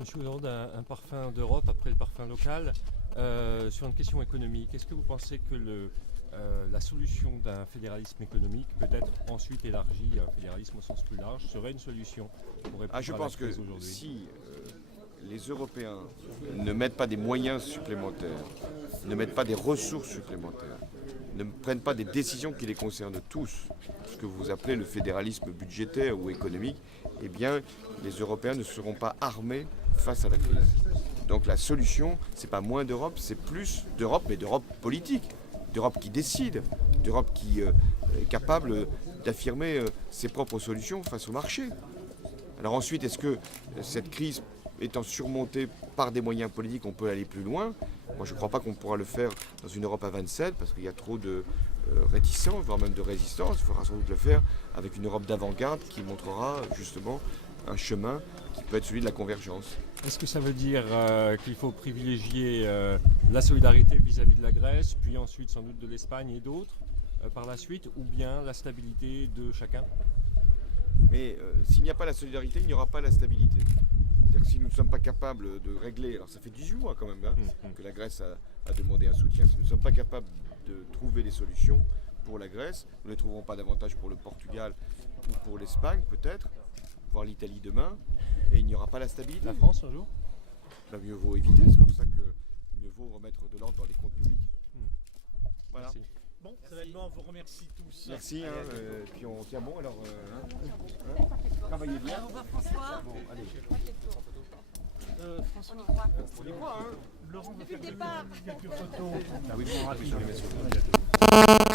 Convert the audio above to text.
Monsieur Hollande, un parfum d'Europe après le parfum local. Sur une question économique, est-ce que vous pensez que la solution d'un fédéralisme économique, peut-être ensuite élargi à un fédéralisme au sens plus large, serait une solution pour répondre Je à la pense que crise aujourd'hui? si les Européens ne mettent pas des moyens supplémentaires, ne mettent pas des ressources supplémentaires, ne prennent pas des décisions qui les concernent tous, ce que vous appelez le fédéralisme budgétaire ou économique, eh bien, les Européens ne seront pas armés face à la crise. Donc la solution, c'est pas moins d'Europe, c'est plus d'Europe, mais d'Europe politique, d'Europe qui décide, d'Europe qui est capable d'affirmer ses propres solutions face au marché. Alors ensuite, est-ce que cette crise étant surmontée par des moyens politiques, on peut aller plus loin? Moi, je ne crois pas qu'on pourra le faire dans une Europe à 27, parce qu'il y a trop de réticence, voire même de résistance. Il faudra sans doute le faire avec une Europe d'avant-garde qui montrera justement un chemin qui peut être celui de la convergence. Est-ce que ça veut dire qu'il faut privilégier la solidarité vis-à-vis de la Grèce, puis ensuite sans doute de l'Espagne et d'autres par la suite, ou bien la stabilité de chacun? Mais s'il n'y a pas la solidarité, il n'y aura pas la stabilité. C'est-à-dire que si nous ne sommes pas capables de régler, alors ça fait 18 mois quand même que la Grèce a demandé un soutien, si nous ne sommes pas capables de trouver des solutions pour la Grèce, nous ne les trouverons pas davantage pour le Portugal ou pour l'Espagne peut-être, voire l'Italie demain, et il n'y aura pas la stabilité. La France un jour? Mieux vaut éviter, c'est pour ça que mieux vaut remettre de l'ordre dans les comptes publics. Voilà. Merci. Bon, ça va être bon, on vous remercie tous. Merci, puis on tient bon alors. Travaillez bien. Au revoir François. Bon, allez. François, On y croit, hein. Laurent va Depuis faire le départ. quelques photos. Ah oui, bon, je vais les mettre sur le